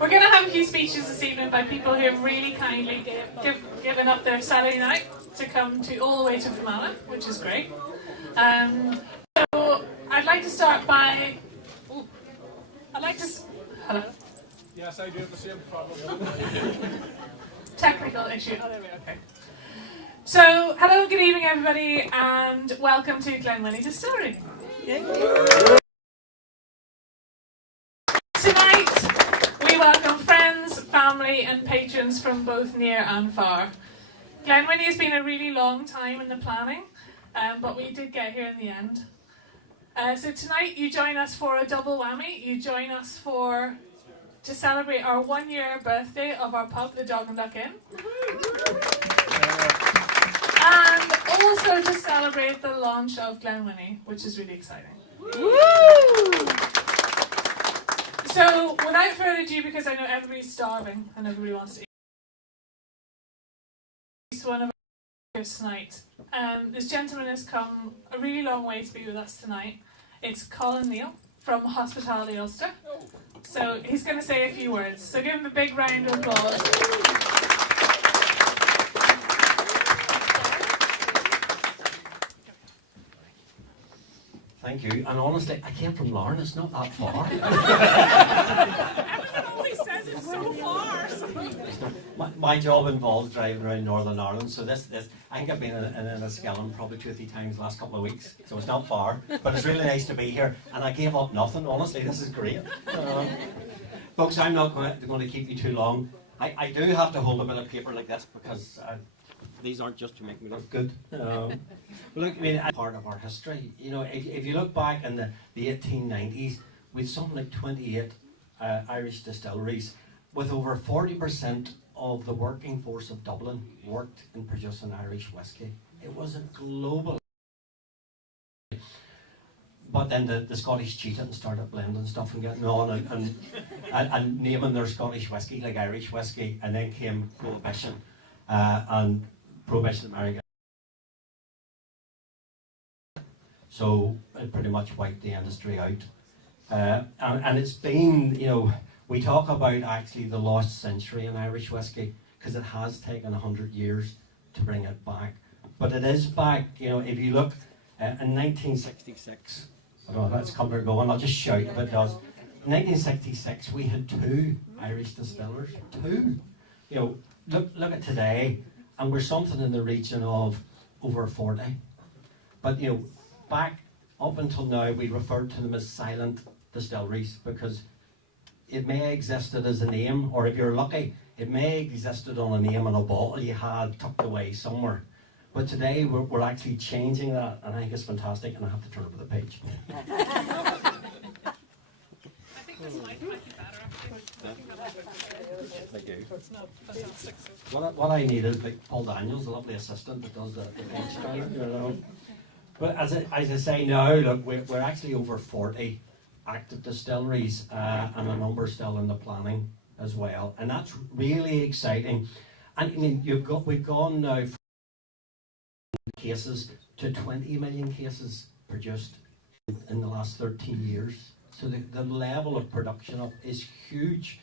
We're going to have a few speeches this evening by people who have really kindly given up their Saturday night to come all the way to Fermanagh, which is great. So I'd like to start by... Hello? Yes, I do have the same problem. Technical issue. Oh, there we go. Okay. So, hello, good evening everybody, and welcome to Glenwinny Distillery. Tonight, we welcome friends, family and patrons from both near and far. Glenwinny has been a really long time in the planning, but we did get here in the end. So tonight you join us for a double whammy. You join us to celebrate our 1 year birthday of our pub, the Dog and Duck Inn. And also to celebrate the launch of Glenwinny, which is really exciting. So without further ado, because I know everybody's starving and everybody wants to eat, it's one of our speakers tonight. This gentleman has come a really long way to be with us tonight. It's Colin Neill from Hospitality Ulster. So he's going to say a few words. So give him a big round of applause. Thank you. And honestly, I came from Larne. It's not that far. Everyone always says it's so far. My job involves driving around Northern Ireland, so this I think I've been in Enniskillen probably 2 or 3 times the last couple of weeks, so it's not far, but it's really nice to be here, and I gave up nothing, honestly, this is great. Folks, I'm not going to keep you too long. I do have to hold a bit of paper like this because these aren't just to make me look good. Look, I mean, part of our history, you know, if you look back in the 1890s, we had something like 28 Irish distilleries, with over 40% of the working force of Dublin worked in producing Irish whiskey. It was a global. But then the Scottish cheated and started blending stuff and getting on and naming their Scottish whiskey like Irish whiskey, and then came Prohibition and Prohibition in America. So it pretty much wiped the industry out. And it's been, you know, we talk about actually the lost century in Irish whiskey because it has taken 100 years to bring it back. But it is back, you know, if you look in 1966, oh, that's CAMBRA going, I'll just shout if it does. In 1966, we had 2 Irish distillers, 2. You know, look at today, and we're something in the region of over 40. But, you know, back up until now, we referred to them as silent distilleries because it may have existed as a name, or if you're lucky, it may have existed on a name on a bottle you had tucked away somewhere. But today we're actually changing that, and I think it's fantastic, and I have to turn over the page. I think this might be better actually. Thank you. It's not fantastic. What I need is like Paul Daniels, a lovely assistant that does the page turner, you know. But as I say now, look, we're actually over 40 active distilleries, and a number still in the planning as well, and that's really exciting. And I mean, we've gone now from cases to 20 million cases produced in the last 13 years. So the level of production up is huge,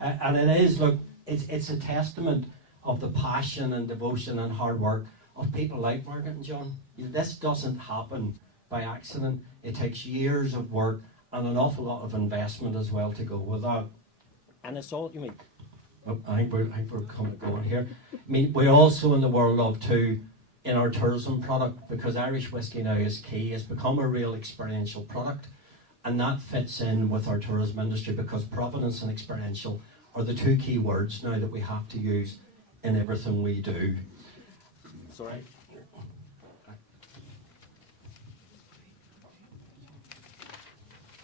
and it is, look, it's a testament of the passion and devotion and hard work of people like Margaret and John. This doesn't happen by accident. It takes years of work and an awful lot of investment as well to go with that. And it's all, you mean, I think we're going here. I mean, we're also in the world of too, in our tourism product, because Irish whiskey now is key. It's become a real experiential product, and that fits in with our tourism industry because provenance and experiential are the 2 key words now that we have to use in everything we do. Sorry.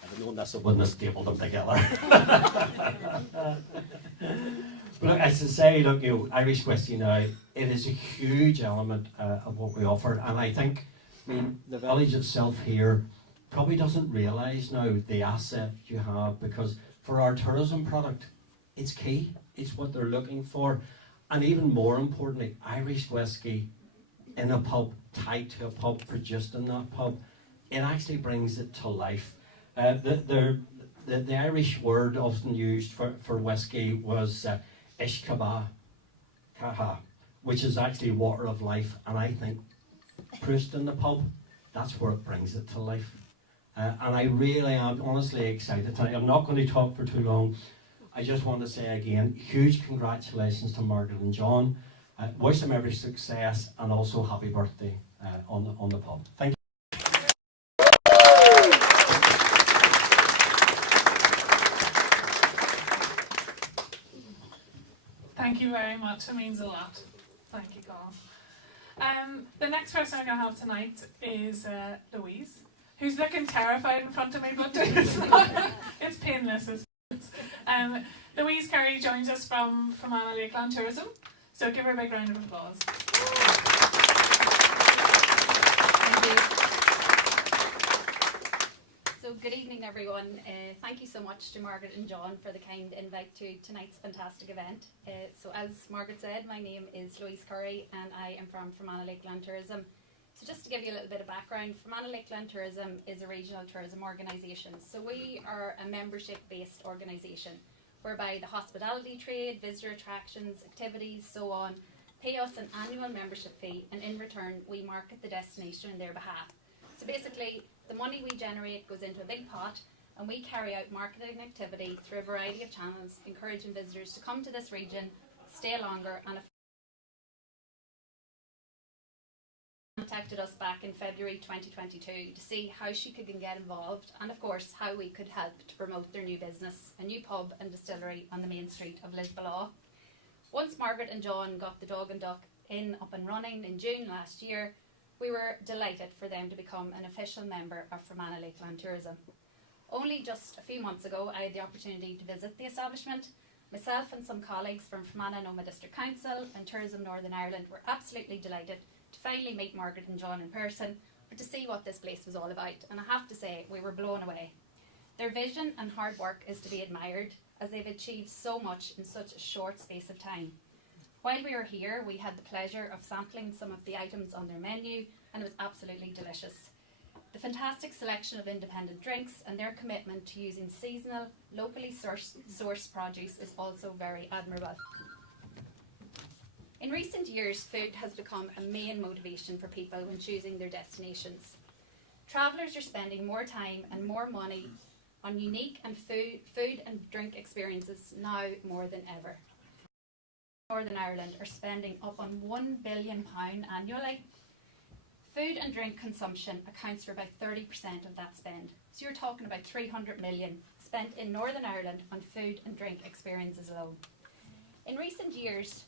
I've known this, I wouldn't have stapled them together. But look, as I say, look, you know, Irish whiskey now, it is a huge element of what we offer, and I think, I mean, the village itself here probably doesn't realise now the asset you have, because for our tourism product, it's key. It's what they're looking for, and even more importantly, Irish whiskey in a pub, tied to a pub, produced in that pub, it actually brings it to life. the Irish word often used for whiskey was ishkaba, kaha, which is actually water of life, and I think Proust in the pub, that's where it brings it to life. And I really am honestly excited tonight. I'm not going to talk for too long. I just want to say again, huge congratulations to Margaret and John. Wish them every success, and also happy birthday on the pub. Thank you. Thank you very much. It means a lot. Thank you, Colin. The next person I'm going to have tonight is Louise, who's looking terrified in front of me, but it's painless. Louise Curry joins us from Fermanagh Lakeland Tourism, so give her a big round of applause. Thank you. So good evening everyone. Thank you so much to Margaret and John for the kind invite to tonight's fantastic event. So as Margaret said, my name is Louise Curry and I am from Fermanagh Lakeland Tourism. So just to give you a little bit of background, Fermanagh Lakeland Tourism is a regional tourism organisation. So we are a membership based organisation whereby the hospitality trade, visitor attractions, activities, so on, pay us an annual membership fee, and in return we market the destination on their behalf. So basically the money we generate goes into a big pot and we carry out marketing activity through a variety of channels, encouraging visitors to come to this region, stay longer, and contacted us back in February 2022 to see how she could get involved and of course how we could help to promote their new business, a new pub and distillery on the main street of Lisbellaw. Once Margaret and John got the Dog and Duck up and running in June last year, we were delighted for them to become an official member of Fermanagh Lakeland Tourism. Only just a few months ago I had the opportunity to visit the establishment. Myself and some colleagues from Fermanagh Noma District Council and Tourism Northern Ireland were absolutely delighted to finally meet Margaret and John in person, but to see what this place was all about, and I have to say we were blown away. Their vision and hard work is to be admired, as they've achieved so much in such a short space of time. While we were here, we had the pleasure of sampling some of the items on their menu, and it was absolutely delicious. The fantastic selection of independent drinks and their commitment to using seasonal, locally sourced produce is also very admirable. In recent years, food has become a main motivation for people when choosing their destinations. Travellers are spending more time and more money on unique and food and drink experiences now more than ever. Northern Ireland are spending up on £1 billion annually. Food and drink consumption accounts for about 30% of that spend. So you're talking about 300 million spent in Northern Ireland on food and drink experiences alone. In recent years,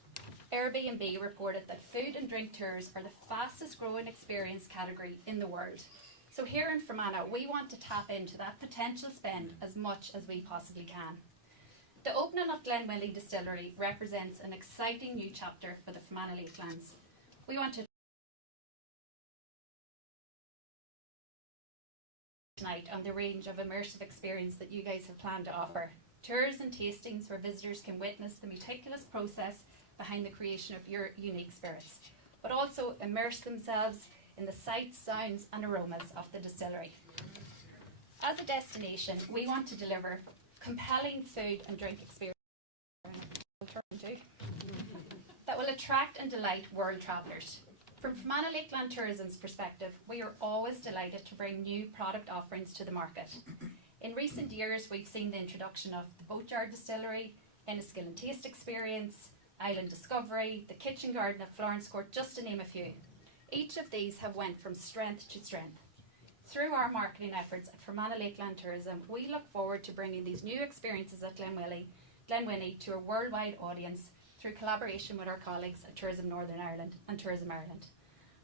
Airbnb reported that food and drink tours are the fastest growing experience category in the world. So here in Fermanagh, we want to tap into that potential spend as much as we possibly can. The opening of Glenwinny Distillery represents an exciting new chapter for the Fermanagh Lakelands. We want to tonight on the range of immersive experience that you guys have planned to offer. Tours and tastings where visitors can witness the meticulous process behind the creation of your unique spirits, but also immerse themselves in the sights, sounds and aromas of the distillery. As a destination, we want to deliver compelling food and drink experience that will attract and delight world travellers. From Fermanagh Lakeland Tourism's perspective, we are always delighted to bring new product offerings to the market. In recent years, we've seen the introduction of the Boatyard Distillery, Enniskillen and Taste Experience, Island Discovery, the Kitchen Garden at Florence Court, just to name a few. Each of these have went from strength to strength. Through our marketing efforts at Fermanagh Lakeland Tourism, we look forward to bringing these new experiences at Glenwinny to a worldwide audience through collaboration with our colleagues at Tourism Northern Ireland and Tourism Ireland.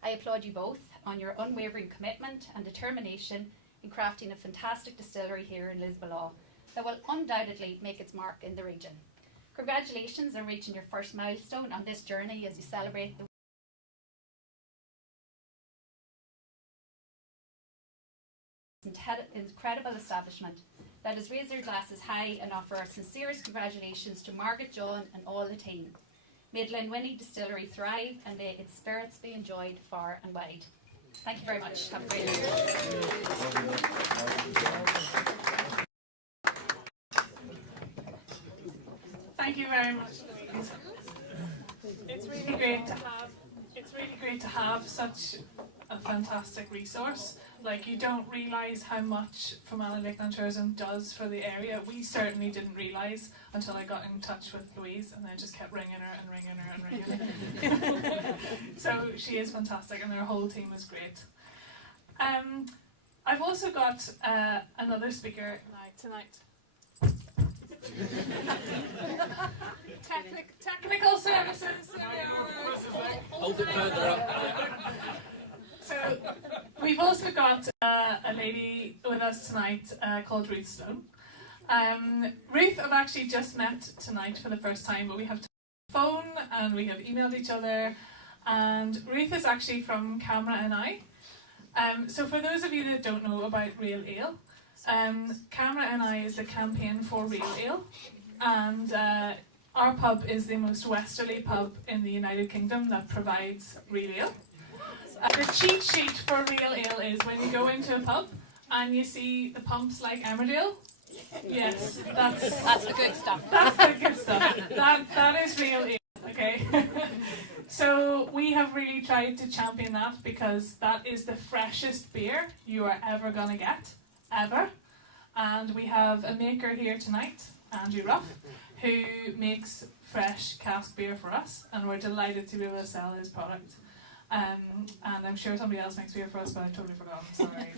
I applaud you both on your unwavering commitment and determination in crafting a fantastic distillery here in Lisbellaw that will undoubtedly make its mark in the region. Congratulations on reaching your first milestone on this journey as you celebrate the incredible establishment that has raised their glasses high, and offer our sincerest congratulations to Margaret, John and all the team. May Glenwinny Distillery thrive and may its spirits be enjoyed far and wide. Thank you very much. Have a great evening. Thank you very much, Louise. It's really great to have. It's really great to have such a fantastic resource. Like, you don't realise how much Fermanagh Lakeland Tourism does for the area. We certainly didn't realise until I got in touch with Louise, and then just kept ringing her and ringing her and ringing her. So she is fantastic, and their whole team is great. I've also got another speaker tonight. Technical services. Hold it further up. So we've also got a lady with us tonight called Ruth Sloan. Ruth I've actually just met tonight for the first time, but we have phone and we have emailed each other. And Ruth is actually from CAMBRA and I. So for those of you that don't know about Real Ale, CAMBRA and I is the campaign for Real Ale, and our pub is the most westerly pub in the United Kingdom that provides Real Ale. The cheat sheet for Real Ale is when you go into a pub and you see the pumps like Emmerdale. Yes, that's the good stuff. That's the good stuff. That is Real Ale. Okay. So we have really tried to champion that, because that is the freshest beer you are ever gonna get, ever. And we have a maker here tonight, Andrew Ruff, who makes fresh cask beer for us, and we're delighted to be able to sell his product. And I'm sure somebody else makes beer for us, but I totally forgot.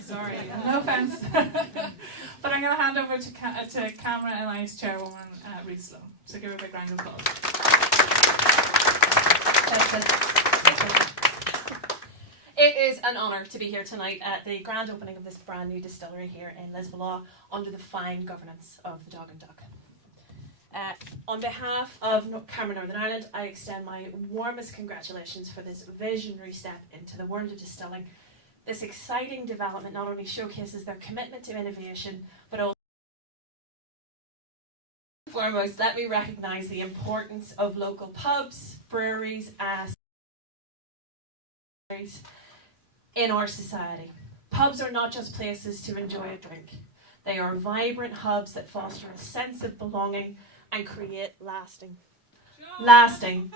Sorry, no offence. But I'm going to hand over to CAMBRA and I's chairwoman, Ruth Sloan. So give her a big round of applause. It is an honour to be here tonight at the grand opening of this brand new distillery here in Lisbellaw under the fine governance of the Dog and Duck. On behalf of CAMBRA Northern Ireland, I extend my warmest congratulations for this visionary step into the world of distilling. This exciting development not only showcases their commitment to innovation, but also, foremost, let me recognise the importance of local pubs, breweries, in our society. Pubs are not just places to enjoy a drink. They are vibrant hubs that foster a sense of belonging and create lasting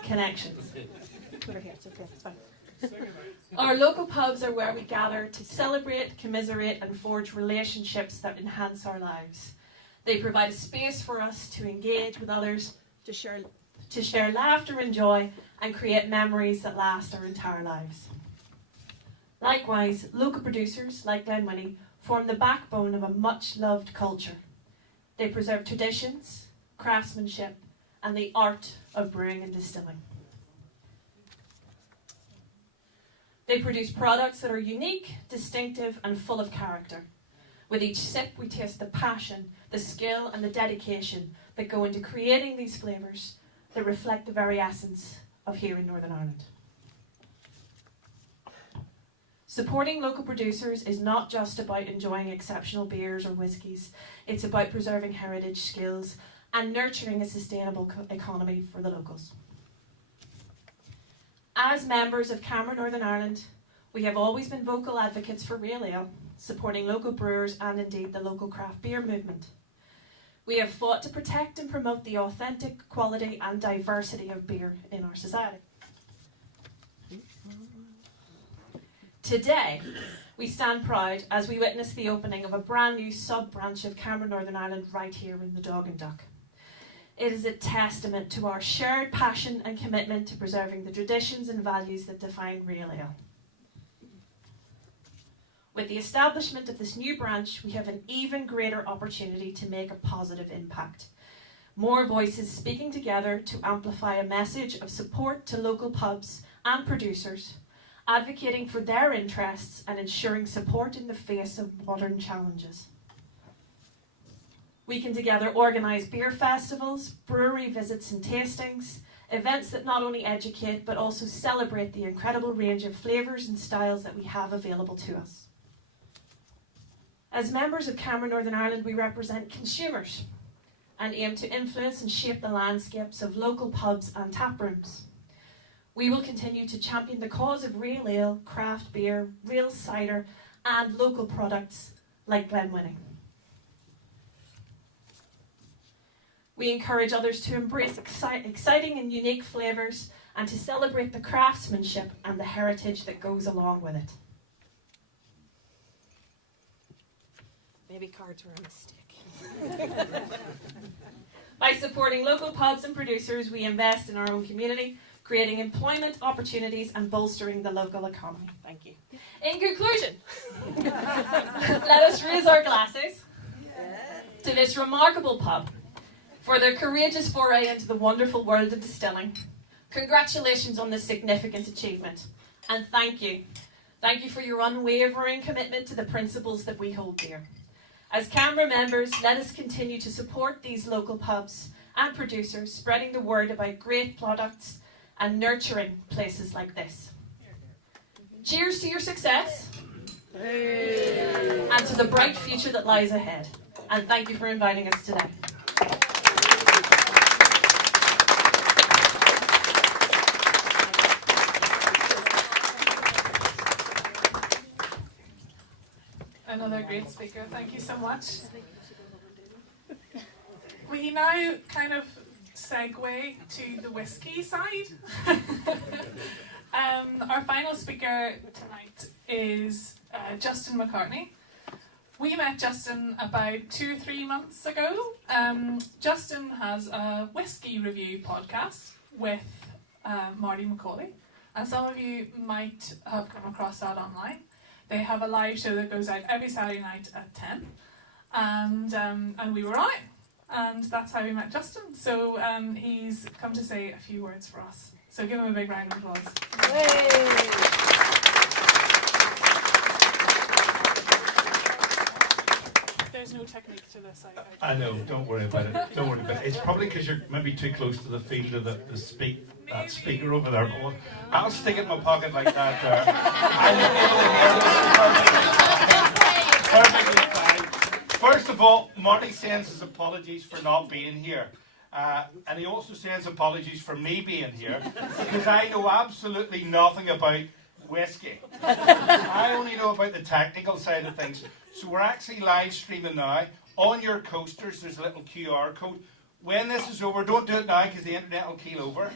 connections. Over here, it's okay, it's fine. Our local pubs are where we gather to celebrate, commiserate, and forge relationships that enhance our lives. They provide a space for us to engage with others, to share laughter and joy, and create memories that last our entire lives. Likewise, local producers like Glenwinny form the backbone of a much-loved culture. They preserve traditions, craftsmanship, and the art of brewing and distilling. They produce products that are unique, distinctive, and full of character. With each sip, we taste the passion, the skill, and the dedication that go into creating these flavours that reflect the very essence of here in Northern Ireland. Supporting local producers is not just about enjoying exceptional beers or whiskies. It's about preserving heritage skills and nurturing a sustainable economy for the locals. As members of CAMBRA Northern Ireland, we have always been vocal advocates for Real Ale, supporting local brewers and indeed the local craft beer movement. We have fought to protect and promote the authentic quality and diversity of beer in our society. Today, we stand proud as we witness the opening of a brand new sub-branch of CAMBRA Northern Ireland right here in the Dog and Duck. It is a testament to our shared passion and commitment to preserving the traditions and values that define Real Ale. With the establishment of this new branch, we have an even greater opportunity to make a positive impact. More voices speaking together to amplify a message of support to local pubs and producers, advocating for their interests and ensuring support in the face of modern challenges. We can together organise beer festivals, brewery visits and tastings, events that not only educate but also celebrate the incredible range of flavours and styles that we have available to us. As members of CAMBRA Northern Ireland, we represent consumers and aim to influence and shape the landscapes of local pubs and tap rooms. We will continue to champion the cause of Real Ale, craft beer, real cider, and local products like Glenwinny. We encourage others to embrace exciting and unique flavours and to celebrate the craftsmanship and the heritage that goes along with it. Maybe cards were a mistake. By supporting local pubs and producers, we invest in our own community, creating employment opportunities and bolstering the local economy. Thank you. In conclusion, let us raise our glasses to this remarkable pub for their courageous foray into the wonderful world of distilling. Congratulations on this significant achievement, and thank you. Thank you for your unwavering commitment to the principles that we hold dear. As CAMBRA members, let us continue to support these local pubs and producers, spreading the word about great products and nurturing places like this. Cheers to your success and to the bright future that lies ahead. And thank you for inviting us today. Another great speaker, thank you so much. We now kind of segue to the whiskey side. Our final speaker tonight is Justin McCartney. We met Justin about 2 or 3 months ago. Justin has a whiskey review podcast with Marty McCauley, and some of you might have come across that online. They have a live show that goes out every Saturday night at 10, and we were on it, and that's how we met Justin. So he's come to say a few words for us. So give him a big round of applause. There's no technique to this. I know, don't worry about it. Don't worry about it. It's probably because you're maybe too close to the field of the speaker over there. But I'll stick it in my pocket like that. Perfectly fine. First of all, Marty sends his apologies for not being here. And he also sends apologies for me being here, because I know absolutely nothing about whiskey. I only know about the technical side of things. So we're actually live streaming now. On your coasters, there's a little QR code. When this is over, don't do it now because the internet will keel over.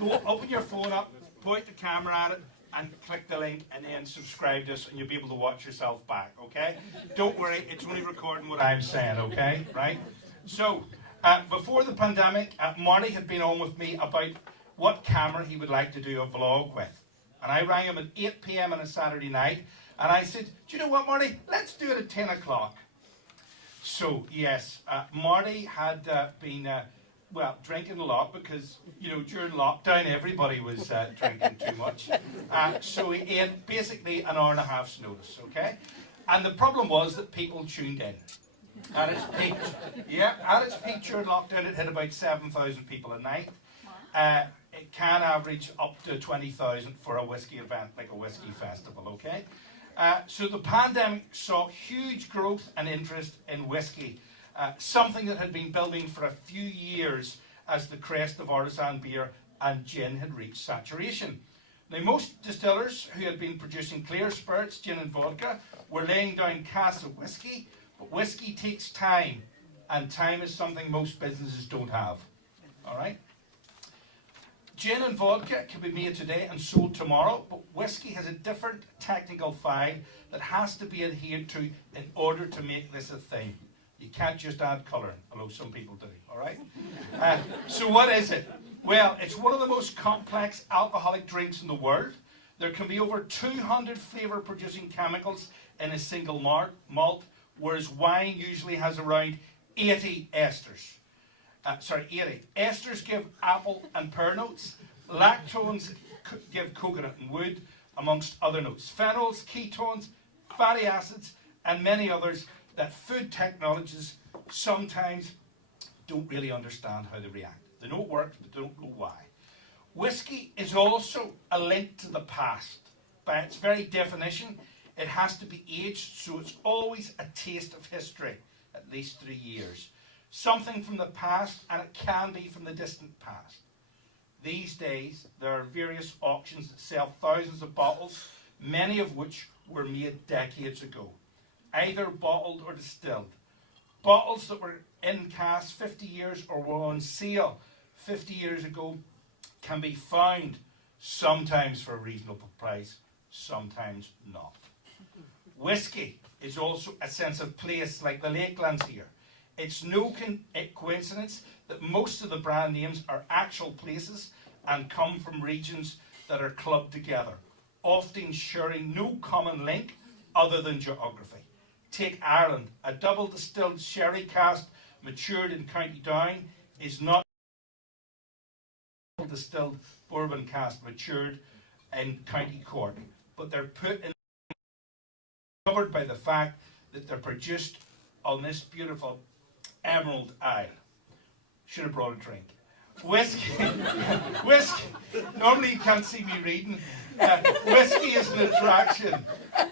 Go open your phone up, point the camera at it, and click the link, and then subscribe to us, and you'll be able to watch yourself back, okay? Don't worry, it's only recording what I'm saying, okay? Right? So, before the pandemic, Marty had been on with me about what camera he would like to do a vlog with. And I rang him at 8 p.m. on a Saturday night, and I said, do you know what, Marty? Let's do it at 10 o'clock. So, yes, Marty had been, drinking a lot because, during lockdown, everybody was drinking too much. So he ate basically an hour and a half's notice, okay? And the problem was that people tuned in. At its peak, during lockdown, it hit about 7,000 people a night. It can average up to 20,000 for a whiskey event, like a whiskey festival, okay? So the pandemic saw huge growth and interest in whiskey, something that had been building for a few years as the crest of artisan beer and gin had reached saturation. Now, most distillers who had been producing clear spirits, gin and vodka, were laying down casks of whiskey, but whiskey takes time, and time is something most businesses don't have. All right? Gin and vodka can be made today and sold tomorrow, but whiskey has a different technical file that has to be adhered to in order to make this a thing. You can't just add colouring, although some people do, all right? So what is it? Well, it's one of the most complex alcoholic drinks in the world. There can be over 200 flavour-producing chemicals in a single malt, whereas wine usually has around 80 esters. 80. Esters give apple and pear notes. Lactones give coconut and wood, amongst other notes. Phenols, ketones, fatty acids, and many others that food technologists sometimes don't really understand how they react. They know it works, but they don't know why. Whiskey is also a link to the past. By its very definition, it has to be aged, so it's always a taste of history, at least 3 years. Something from the past, and it can be from the distant past. These days, there are various auctions that sell thousands of bottles, many of which were made decades ago, either bottled or distilled. Bottles that were in cask 50 years or were on sale 50 years ago can be found, sometimes for a reasonable price, sometimes not. Whisky is also a sense of place, like the Lakelands here. It's no coincidence that most of the brand names are actual places and come from regions that are clubbed together, often sharing no common link other than geography. Take Ireland. A double distilled sherry cask matured in County Down is not a double distilled bourbon cask matured in County Cork, but they're put in, covered by the fact that they're produced on this beautiful Emerald Isle. Should have brought a drink. Whiskey. Whiskey. Normally you can't see me reading. Whiskey is an attraction.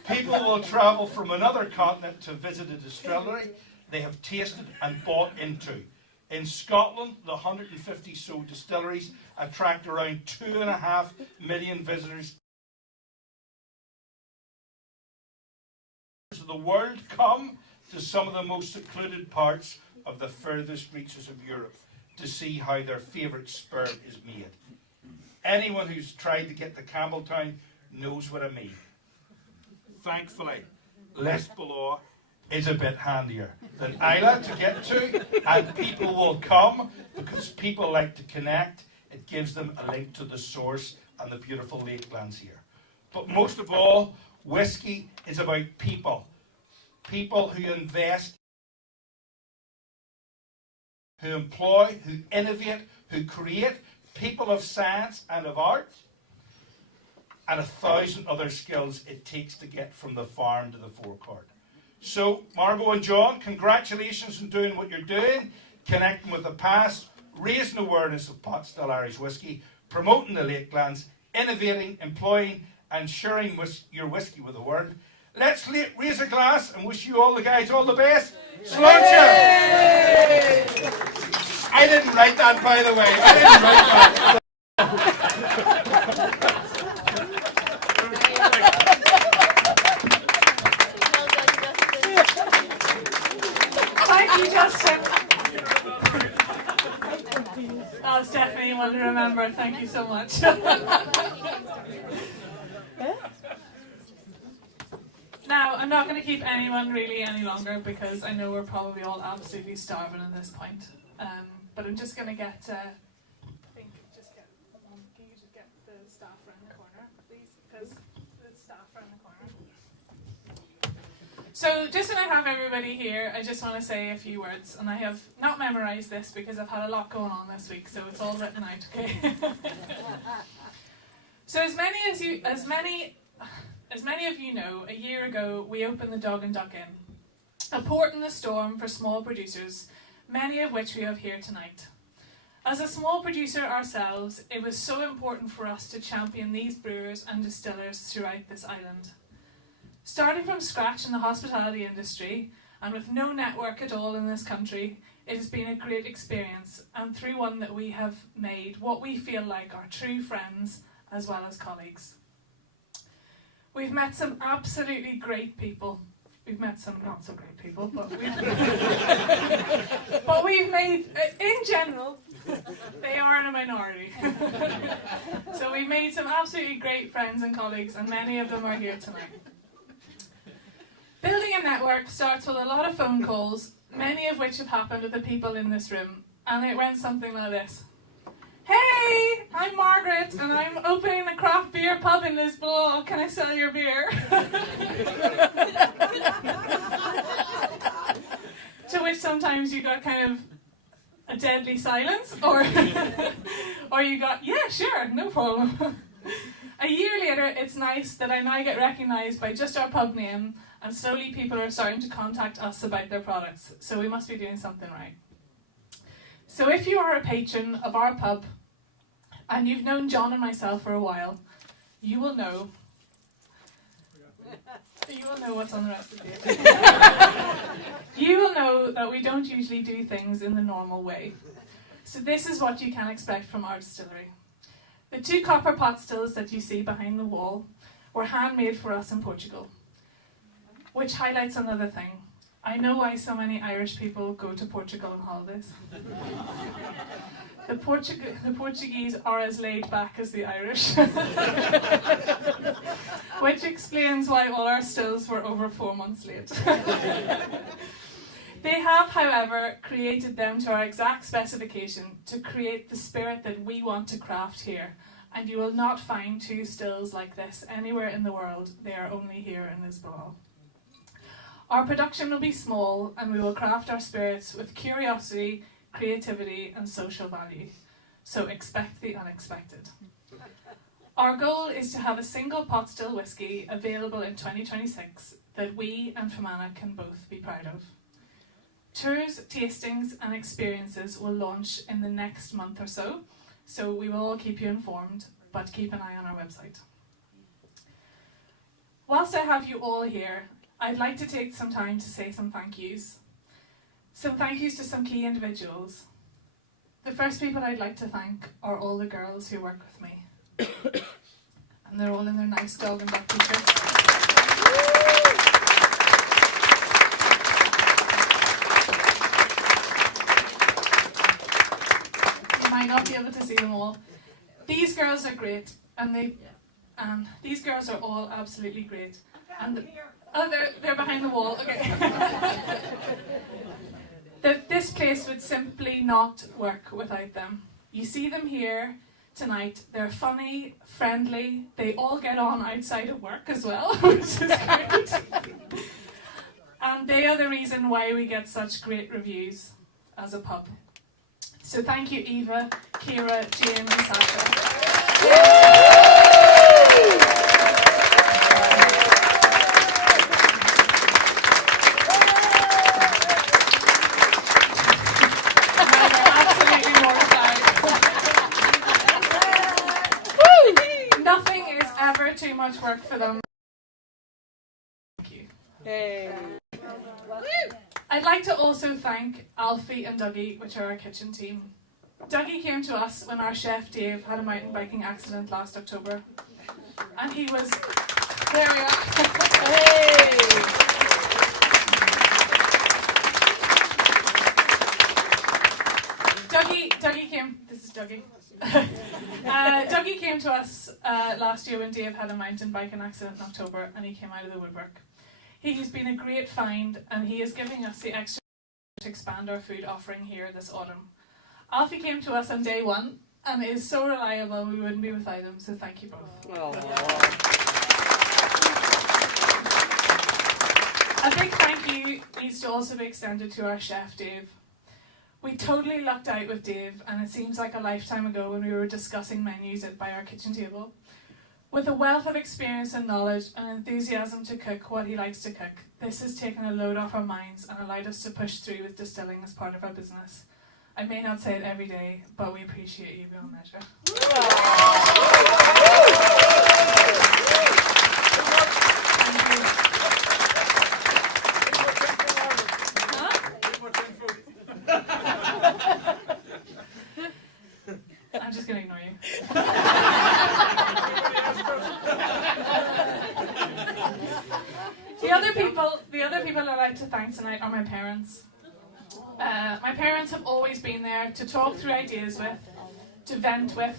People will travel from another continent to visit a distillery they have tasted and bought into. In Scotland, the 150 so distilleries attract around 2.5 million visitors. The world come to some of the most secluded parts of the furthest reaches of Europe to see how their favourite sperm is made. Anyone who's tried to get to Campbelltown knows what I mean. Thankfully, Lisbellaw is a bit handier than Isla to get to, and people will come because people like to connect. It gives them a link to the source and the beautiful Lakelands here. But most of all, whiskey is about people. People who invest, who employ, who innovate, who create, people of science and of art, and 1,000 other skills it takes to get from the farm to the forecourt. So, Margot and John, congratulations on doing what you're doing, connecting with the past, raising awareness of pot still Irish whiskey, promoting the Lakelands, innovating, employing, and sharing your whiskey with the world. Let's raise a glass and wish you all the guys all the best. Sloan! I didn't write that, by the way. I didn't write that. Thank you, Justin. That was definitely one to remember. Thank you so much. Now, I'm not going to keep anyone really any longer because I know we're probably all absolutely starving at this point. But I'm just going to get, can you just get the staff around the corner, please? Because the staff around the corner. So, just when I have everybody here, I just want to say a few words. And I have not memorised this because I've had a lot going on this week, so it's all written out, okay? So, as many of you know, a year ago we opened the Dog and Duck Inn, a port in the storm for small producers, many of which we have here tonight. As a small producer ourselves, it was so important for us to champion these brewers and distillers throughout this island. Starting from scratch in the hospitality industry, and with no network at all in this country, it has been a great experience, and through one that we have made what we feel like are true friends as well as colleagues. We've met some absolutely great people. We've met some not so great people, but we've made, in general, they are in a minority. So we've made some absolutely great friends and colleagues, and many of them are here tonight. Building a network starts with a lot of phone calls, many of which have happened with the people in this room, and it went something like this. Hey, I'm Margaret, and I'm opening a craft beer pub in Lisbellaw. Can I sell your beer? To which sometimes you got kind of a deadly silence, or you got, yeah, sure, no problem. A year later, it's nice that I now get recognised by just our pub name, and slowly people are starting to contact us about their products, so we must be doing something right. So if you are a patron of our pub, and you've known John and myself for a while, you will know what's on the rest of the page. You will know that we don't usually do things in the normal way. So this is what you can expect from our distillery. The 2 copper pot stills that you see behind the wall were handmade for us in Portugal, which highlights another thing. I know why so many Irish people go to Portugal on holidays. The Portuguese are as laid back as the Irish. Which explains why all our stills were over 4 months late. They have, however, created them to our exact specification to create the spirit that we want to craft here. And you will not find two stills like this anywhere in the world. They are only here in Lisbellaw. Our production will be small, and we will craft our spirits with curiosity, creativity and social value. So expect the unexpected. Our goal is to have a single pot still whisky available in 2026 that we and Fermanagh can both be proud of. Tours, tastings and experiences will launch in the next month or so we will all keep you informed, but keep an eye on our website. Whilst I have you all here, I'd like to take some time to say some thank yous. Some thank yous to some key individuals. The first people I'd like to thank are all the girls who work with me. And they're all in their nice dog and duck t-shirts. You might not be able to see them all. These girls are great, and these girls are all absolutely great. And they're behind the wall. Okay. This place would simply not work without them. You see them here tonight. They're funny, friendly. They all get on outside of work as well, which is great. And they are the reason why we get such great reviews as a pub. So thank you, Eva, Ciara, Jane and Sasha. Nothing is ever too much work for them. Thank you. Hey. I'd like to also thank Alfie and Dougie, which are our kitchen team. Dougie came to us when our chef Dave had a mountain biking accident last October. And he was... There we are. Hey. Dougie came... This is Dougie. Dougie came to us last year when Dave had a mountain biking accident in October, and he came out of the woodwork. He's been a great find, and he is giving us the extra to expand our food offering here this autumn. Alfie came to us on day one, and is so reliable we wouldn't be without him, so thank you both. A big thank you needs to also be extended to our chef Dave. We totally lucked out with Dave, and it seems like a lifetime ago when we were discussing menus by our kitchen table. With a wealth of experience and knowledge and enthusiasm to cook what he likes to cook, this has taken a load off our minds and allowed us to push through with distilling as part of our business. I may not say it every day, but we appreciate you beyond measure. I'm just going to ignore you. The other people I'd like to thank tonight are my parents. My parents have always been there to talk through ideas with, to vent with.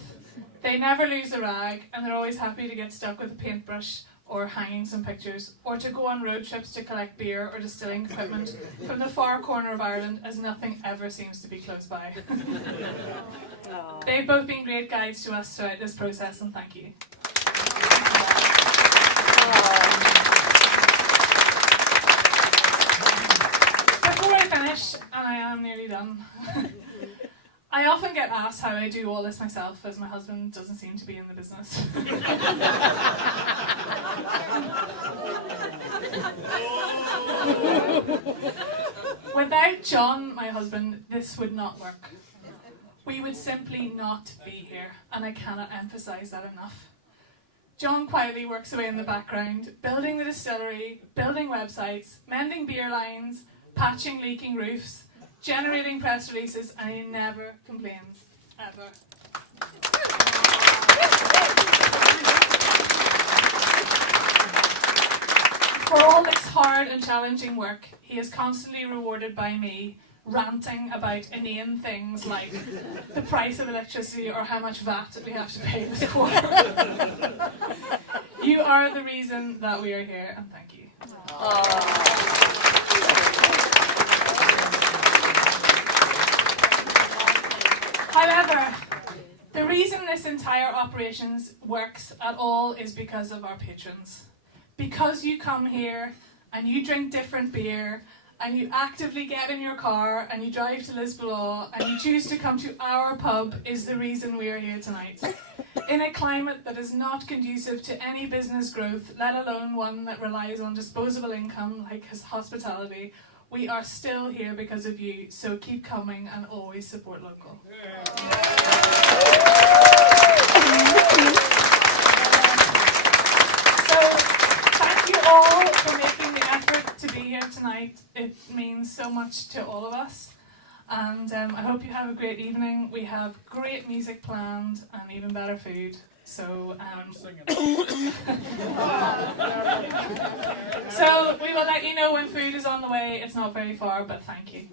They never lose a rag, and they're always happy to get stuck with a paintbrush or hanging some pictures, or to go on road trips to collect beer or distilling equipment from the far corner of Ireland, as nothing ever seems to be close by. They've both been great guides to us throughout this process, and thank you. Before I finish, and I am nearly done, I often get asked how I do all this myself, as my husband doesn't seem to be in the business. Without John, my husband, this would not work. We would simply not be here, and I cannot emphasise that enough. John quietly works away in the background, building the distillery, building websites, mending beer lines, patching leaking roofs, generating press releases, and he never complains, ever. For all this hard and challenging work, he is constantly rewarded by me, ranting about inane things like the price of electricity or how much VAT we have to pay this quarter. You are the reason that we are here, and thank you. However, the reason this entire operations works at all is because of our patrons. Because you come here and you drink different beer and you actively get in your car and you drive to Lisbellaw and you choose to come to our pub is the reason we are here tonight. In a climate that is not conducive to any business growth, let alone one that relies on disposable income like his hospitality, we are still here because of you, so keep coming and always support local. So, thank you all for making the effort to be here tonight. It means so much to all of us. And I hope you have a great evening. We have great music planned and even better food. So, so we will let you know when food is on the way. It's not very far, but thank you.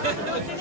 Ha ha ha!